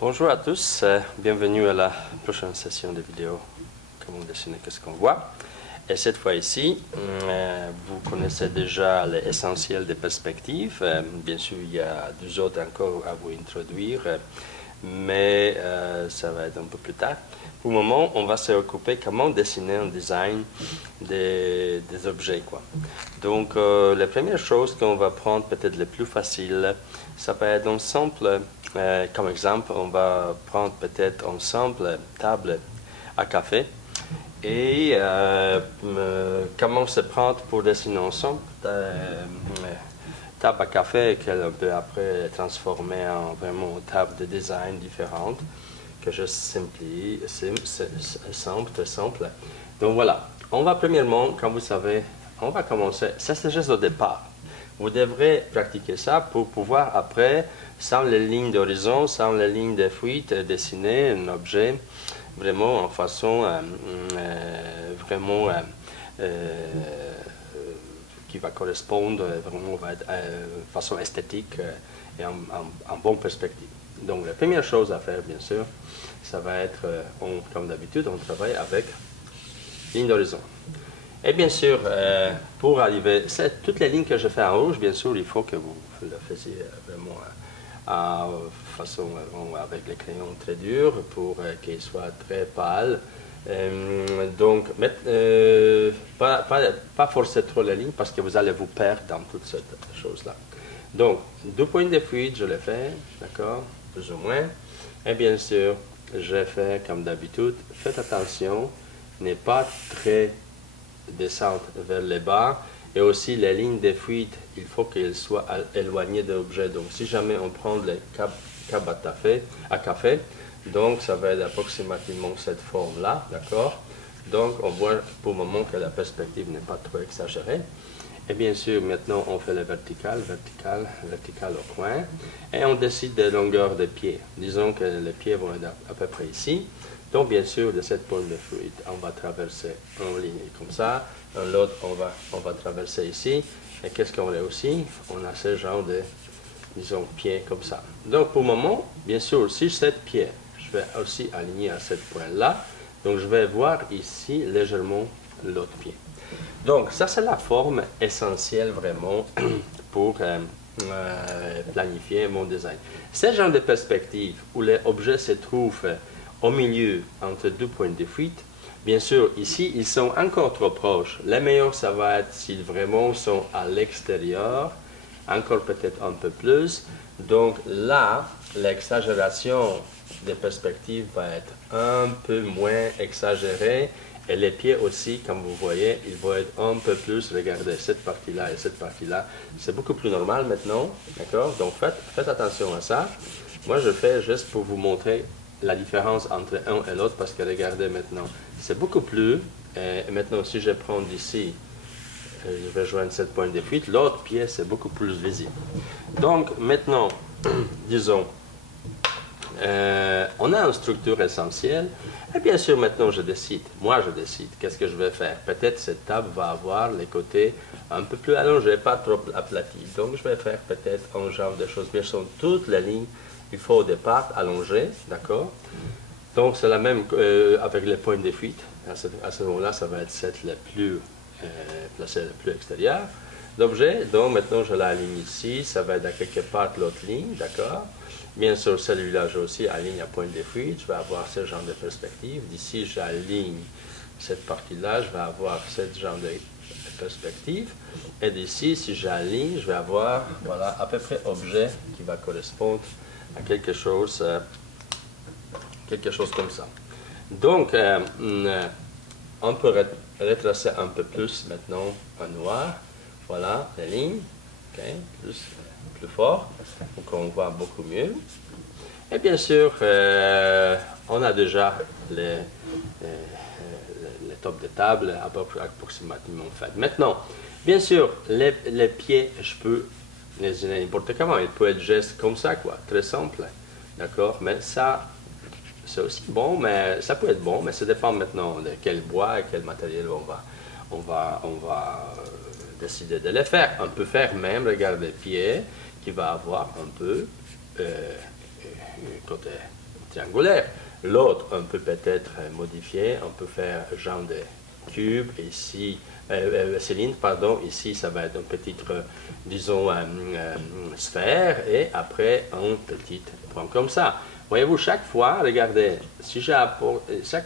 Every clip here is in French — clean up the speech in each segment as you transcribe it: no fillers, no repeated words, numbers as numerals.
Bonjour à tous, bienvenue à la prochaine session de vidéo Comment dessiner, qu'est-ce qu'on voit. Et cette fois ici, vous connaissez déjà l'essentiel des perspectives. Bien sûr, il y a deux autres encore à vous introduire, mais ça va être un peu plus tard. Pour le moment, on va se occuper comment dessiner un design des objets, quoi. Donc, la première chose qu'on va prendre, peut-être le plus facile, ça va être un simple, comme exemple, on va prendre peut-être un simple table à café. Et comment se prendre pour dessiner ensemble table à café qu'elle peut après transformer en vraiment table de design différente que je simplifie, simple, très simple. Donc voilà, on va premièrement, comme vous savez, on va commencer, ça c'est juste au départ. Vous devrez pratiquer ça pour pouvoir après, sans les lignes d'horizon, sans les lignes de fuite, dessiner un objet vraiment en façon vraiment qui va correspondre vraiment de façon esthétique et en bonne perspective. Donc la première chose à faire, bien sûr, ça va être, comme d'habitude, on travaille avec ligne d'horizon. Et bien sûr, pour arriver, toutes les lignes que je fais en rouge, bien sûr, il faut que vous le fassiez vraiment façon avec les crayons très durs pour qu'ils soient très pâles. Donc, pas forcer trop les lignes parce que vous allez vous perdre dans toute cette chose-là. Donc, deux points de fuite, je les fais, d'accord, plus ou moins. Et bien sûr, je fais comme d'habitude, faites attention, n'est pas très descente vers le bas. Et aussi, les lignes de fuite, il faut qu'elles soient éloignées de l'objet. Donc, si jamais on prend les câbles à café, donc ça va être approximativement cette forme-là, d'accord? Donc, on voit pour le moment que la perspective n'est pas trop exagérée. Et bien sûr, maintenant, on fait le vertical au coin. Et on décide des longueurs de pieds. Disons que les pieds vont être à peu près ici. Donc, bien sûr, de cette pointe de fuite, on va traverser en ligne comme ça. L'autre, on va traverser ici. Et qu'est-ce qu'on a aussi? On a ce genre de, disons, pieds comme ça. Donc, pour le moment, bien sûr, si cette pied, je vais aussi aligner à cette pointe-là. Donc, je vais voir ici légèrement l'autre pied. Donc, ça, c'est la forme essentielle vraiment pour planifier mon design. Ce genre de perspective où les objets se trouvent au milieu entre deux points de fuite, bien sûr, ici, ils sont encore trop proches. Le meilleur, ça va être s'ils vraiment sont à l'extérieur, encore peut-être un peu plus. Donc là, l'exagération des perspectives va être un peu moins exagérée. Et les pieds aussi, comme vous voyez, ils vont être un peu plus, regardez, cette partie-là et cette partie-là. C'est beaucoup plus normal maintenant, d'accord? Donc faites attention à ça. Moi, je fais juste pour vous montrer la différence entre un et l'autre, parce que regardez maintenant, c'est beaucoup plus, et maintenant si je prends d'ici, je vais joindre cette pointe de fuite, l'autre pied c'est beaucoup plus visible. Donc maintenant, disons, on a une structure essentielle, et bien sûr maintenant je décide, qu'est-ce que je vais faire. Peut-être cette table va avoir les côtés un peu plus allongés, pas trop aplatis, donc je vais faire peut-être un genre de choses. Bien sûr, toutes les lignes, il faut au départ allonger, d'accord? Donc c'est la même avec les points de fuite. À ce moment-là, ça va être cette la plus placée le plus extérieur d'objet. Donc maintenant je l'aligne ici, ça va être à quelque part l'autre ligne, d'accord? Bien sûr, celui-là, j'ai aussi aligne à point de fuite, je vais avoir ce genre de perspective. D'ici, j'aligne cette partie-là, je vais avoir ce genre de perspective. Et d'ici, si j'aligne, je vais avoir, voilà, à peu près objet qui va correspondre à quelque chose comme ça. Donc, on peut retracer un peu plus maintenant en noir. Voilà, les lignes, okay, plus fort, pour qu'on voit beaucoup mieux. Et bien sûr, on a déjà les tops de table approximativement faits. Maintenant, bien sûr, les pieds, je peux les dessiner n'importe comment. Il peut être geste comme ça, quoi, très simple, d'accord? Mais ça, c'est aussi bon, mais ça peut être bon, mais ça dépend maintenant de quel bois et quel matériel on va décider de le faire. On peut faire même, regardez, pied qui va avoir un peu côté triangulaire. L'autre, on peut peut-être modifier, on peut faire genre de cube, ici, cylindre, pardon, ici ça va être une petite, disons, sphère, et après un petit point comme ça. Voyez-vous, chaque fois, regardez, si chaque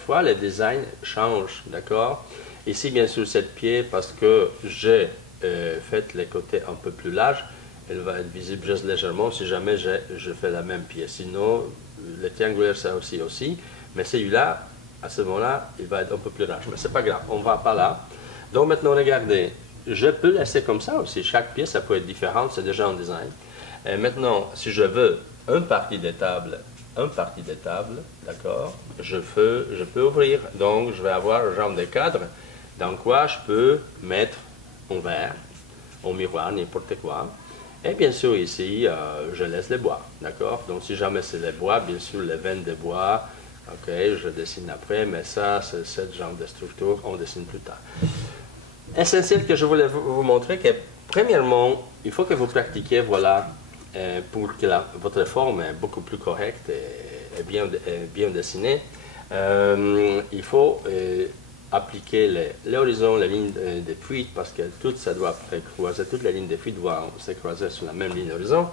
fois le design change, d'accord? Ici, bien sûr, cette pied, parce que j'ai fait les côtés un peu plus larges, elle va être visible juste légèrement si jamais je fais la même pièce. Sinon, le triangulaire, ça aussi. Mais celui-là, à ce moment-là, il va être un peu plus large. Mais c'est pas grave, on ne va pas là. Donc maintenant, regardez, je peux laisser comme ça aussi. Chaque pièce, ça peut être différente, c'est déjà un design. Et maintenant, si je veux un partie de table, d'accord, je peux ouvrir. Donc, je vais avoir un genre de cadre dans quoi je peux mettre un verre, un miroir, n'importe quoi. Et bien sûr, ici, je laisse les bois, d'accord? Donc, si jamais c'est les bois, bien sûr, les veines de bois, ok, je dessine après, mais ça, c'est ce genre de structure, on dessine plus tard. Essentiel que je voulais vous montrer que, premièrement, il faut que vous pratiquiez, voilà, pour que votre forme est beaucoup plus correcte et bien dessinée. Il faut appliquer l'horizon, la ligne de fuite, parce que tout ça doit croiser, toutes les lignes de fuite doivent se croiser sur la même ligne d'horizon.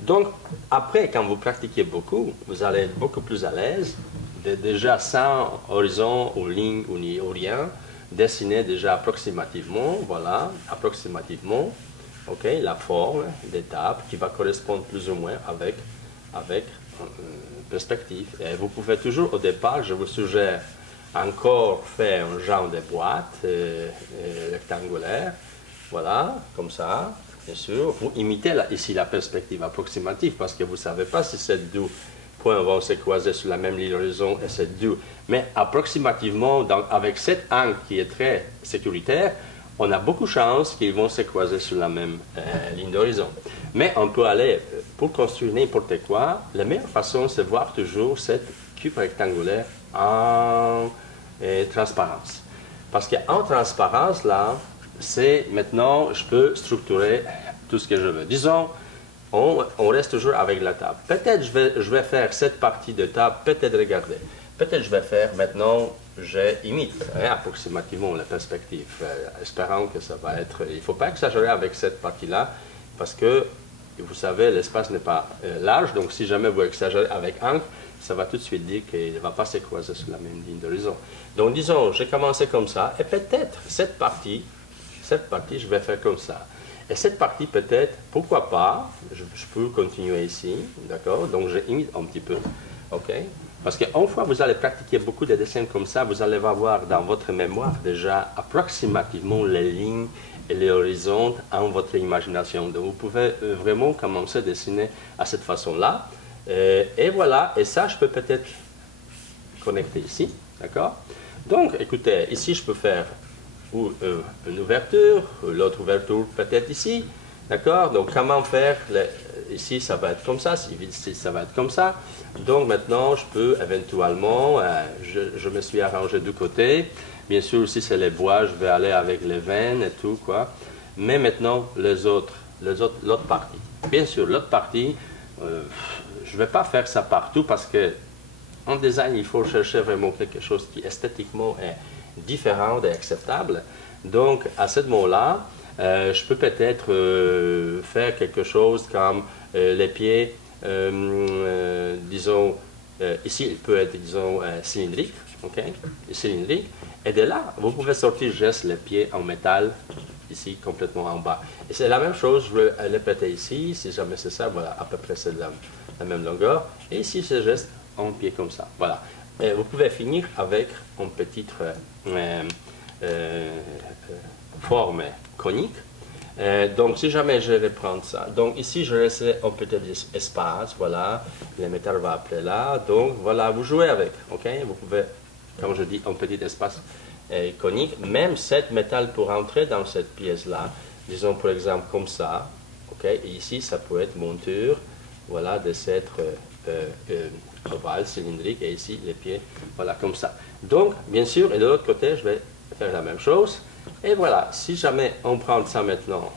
Donc, après, quand vous pratiquez beaucoup, vous allez être beaucoup plus à l'aise de déjà sans horizon ou ligne ou rien, dessiner déjà approximativement, voilà, approximativement, ok, la forme d'étape qui va correspondre plus ou moins avec perspective. Et vous pouvez toujours, au départ, je vous suggère encore faire un genre de boîte rectangulaire, voilà, comme ça, bien sûr. Vous imitez ici la perspective approximative parce que vous ne savez pas si ces deux points vont se croiser sur la même ligne d'horizon et ces deux. Mais approximativement, avec cet angle qui est très sécuritaire, on a beaucoup de chances qu'ils vont se croiser sur la même ligne d'horizon. Mais on peut aller, pour construire n'importe quoi, la meilleure façon, c'est voir toujours cette cube rectangulaire en transparence. Parce qu'en transparence, là, c'est maintenant, je peux structurer tout ce que je veux. Disons, on reste toujours avec la table. Peut-être je vais faire cette partie de table, peut-être regardez. Peut-être je vais faire maintenant, j'imite approximativement la perspective, espérant que ça va être... Il ne faut pas exagérer avec cette partie-là, parce que, vous savez, l'espace n'est pas large, donc si jamais vous exagérez avec angle, ça va tout de suite dire qu'il ne va pas se croiser sur la même ligne d'horizon. Donc disons, j'ai commencé comme ça, et peut-être cette partie, je vais faire comme ça. Et cette partie, peut-être, pourquoi pas, je peux continuer ici, d'accord? Donc j'imite un petit peu, ok? Parce qu'une fois vous allez pratiquer beaucoup de dessins comme ça, vous allez avoir dans votre mémoire déjà approximativement les lignes et les horizons en votre imagination. Donc vous pouvez vraiment commencer à dessiner à cette façon-là. Et voilà, et ça je peux peut-être connecter ici, d'accord? Donc écoutez, ici je peux faire une ouverture, l'autre ouverture peut-être ici, d'accord? Donc comment faire, ici ça va être comme ça, ici ça va être comme ça. Donc maintenant je peux éventuellement, je me suis arrangé du côté, bien sûr si c'est les bois, je vais aller avec les veines et tout quoi. Mais maintenant l'autre partie. Bien sûr l'autre partie, je ne vais pas faire ça partout parce que en design, il faut chercher vraiment quelque chose qui esthétiquement est différent et acceptable. Donc, à ce moment-là, je peux peut-être faire quelque chose comme les pieds, disons, ici, il peut être, disons, cylindrique, ok? Cylindrique. Et de là, vous pouvez sortir juste les pieds en métal, ici, complètement en bas. Et c'est la même chose, je vais le péter ici, si jamais c'est ça, voilà, à peu près c'est la même longueur. Et ici, c'est juste un pied comme ça, voilà. Et vous pouvez finir avec une petite forme conique. Donc, si jamais je vais prendre ça, donc ici, je laisse un petit espace, voilà, le métal va appeler là, donc voilà, vous jouez avec, ok? Vous pouvez, comme je dis, un petit espace conique, même cette métal pour entrer dans cette pièce-là, disons par exemple comme ça, ok? Et ici, ça peut être monture, voilà, de cette ovale, cylindrique, et ici, les pieds, voilà, comme ça. Donc, bien sûr, et de l'autre côté, je vais faire la même chose. Et voilà, si jamais on prend ça maintenant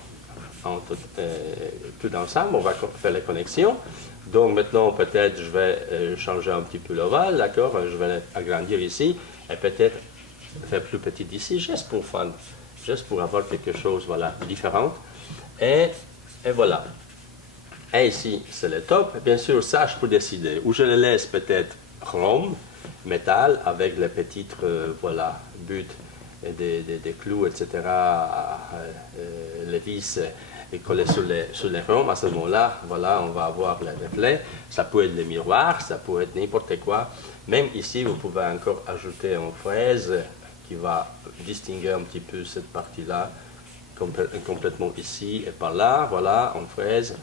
tout ensemble, on va faire les connexions. Donc maintenant, peut-être, je vais changer un petit peu l'ovale, d'accord? Je vais l'agrandir ici, et peut-être faire plus petit ici, juste pour fun, juste pour avoir quelque chose, voilà, différent. Et voilà. Et ici, c'est le top. Bien sûr, ça, je peux décider. Ou je le laisse peut-être chrome, métal, avec les petites, voilà, buts et des clous, etc., les vis et collés sur les chromes. À ce moment-là, voilà, on va avoir le reflet. Ça peut être le miroir, ça peut être n'importe quoi. Même ici, vous pouvez encore ajouter une fraise qui va distinguer un petit peu cette partie-là, complètement ici et par là. Voilà, en fraise.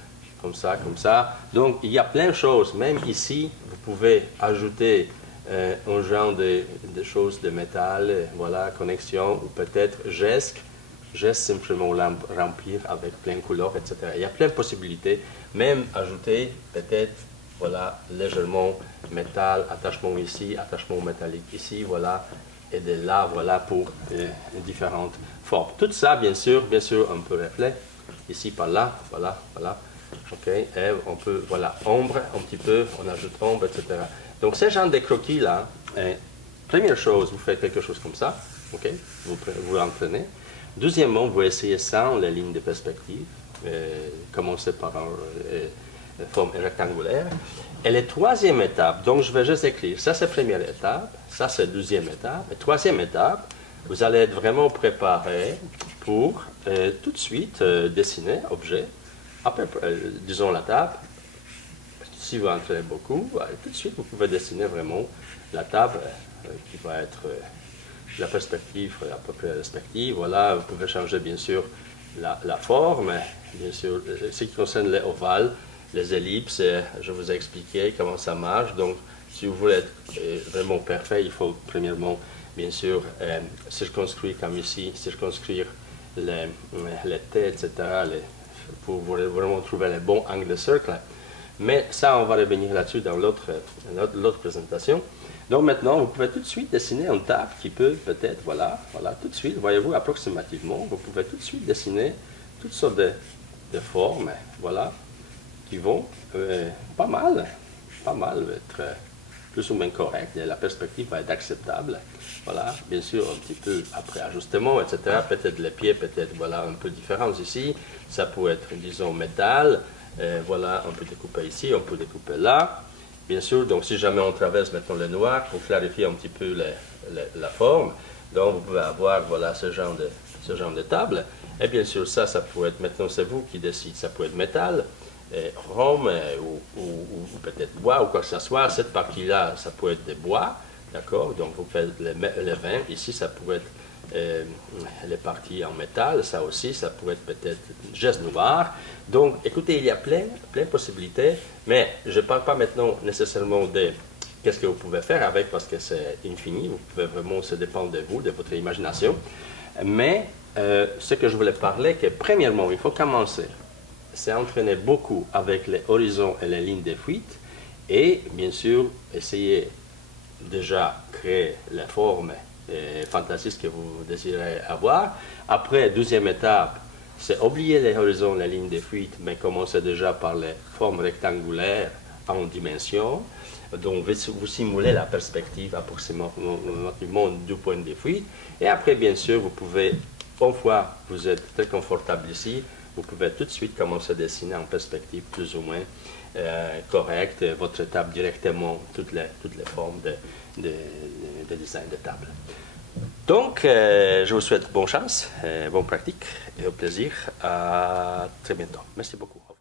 Comme ça, comme ça. Donc, il y a plein de choses. Même ici, vous pouvez ajouter un genre de choses de métal, voilà, connexion, ou peut-être geste simplement remplir avec plein de couleurs, etc. Il y a plein de possibilités. Même ajouter peut-être, voilà, légèrement métal, attachement ici, attachement métallique ici, voilà, et de là, voilà, pour différentes formes. Tout ça, bien sûr, un peu reflet, ici, par là, voilà, voilà. Ok, et on peut, voilà, ombre un petit peu, on ajoute ombre, etc. Donc, ce genre de croquis-là, première chose, vous faites quelque chose comme ça, ok, vous entraînez. Deuxièmement, vous essayez sans les lignes de perspective, commencez par une forme rectangulaire. Et la troisième étape, donc je vais juste écrire, ça c'est la première étape, ça c'est la deuxième étape. Et troisième étape, vous allez être vraiment préparé pour tout de suite dessiner objet. Après, disons la table, si vous entraînez beaucoup, tout de suite vous pouvez dessiner vraiment la table qui va être la perspective, à peu près respective. Voilà, vous pouvez changer bien sûr la forme, bien sûr, ce qui concerne les ovales, les ellipses, je vous ai expliqué comment ça marche. Donc, si vous voulez être vraiment parfait, il faut premièrement, bien sûr, circonscrire comme ici, circonscrire les têtes, etc., pour vraiment trouver les bons angles de cercle. Mais ça, on va revenir là-dessus dans l'autre présentation. Donc maintenant, vous pouvez tout de suite dessiner une table qui peut peut-être, voilà, tout de suite, voyez-vous, approximativement, vous pouvez tout de suite dessiner toutes sortes de formes, voilà, qui vont pas mal être plus ou moins correctes, et la perspective va être acceptable. Voilà, bien sûr, un petit peu après ajustement, etc. Peut-être les pieds, peut-être, voilà, un peu différents ici. Ça peut être, disons, métal. Voilà, on peut découper ici, on peut découper là. Bien sûr, donc si jamais on traverse maintenant le noir, pour clarifier un petit peu la forme, donc vous pouvez avoir, voilà, ce genre de table. Et bien sûr, ça peut être, maintenant c'est vous qui décidez, ça peut être métal, rhum ou peut-être bois ou quoi que ce soit. Cette partie-là, ça peut être des bois. D'accord? Donc, vous faites le vin. Ici, ça pourrait être les parties en métal. Ça aussi, ça pourrait être peut-être geste noir. Donc, écoutez, il y a plein de possibilités. Mais je ne parle pas maintenant nécessairement de qu'est-ce que vous pouvez faire avec, parce que c'est infini. Vous pouvez vraiment, ça dépend de vous, de votre imagination. Mais ce que je voulais parler, que premièrement, il faut commencer. C'est entraîner beaucoup avec les horizons et les lignes de fuite. Et, bien sûr, essayer déjà créer la forme fantastique que vous désirez avoir. Après, deuxième étape, c'est oublier les horizons, les lignes de fuite, mais commencer déjà par les formes rectangulaires en dimension. Donc, vous simulez la perspective approximativement du point de fuite. Et après, bien sûr, vous pouvez, une fois que vous êtes très confortable ici, vous pouvez tout de suite commencer à dessiner en perspective plus ou moins correcte votre table directement, toutes les formes de design de table. Donc, je vous souhaite bonne chance, bonne pratique et au plaisir. À très bientôt. Merci beaucoup.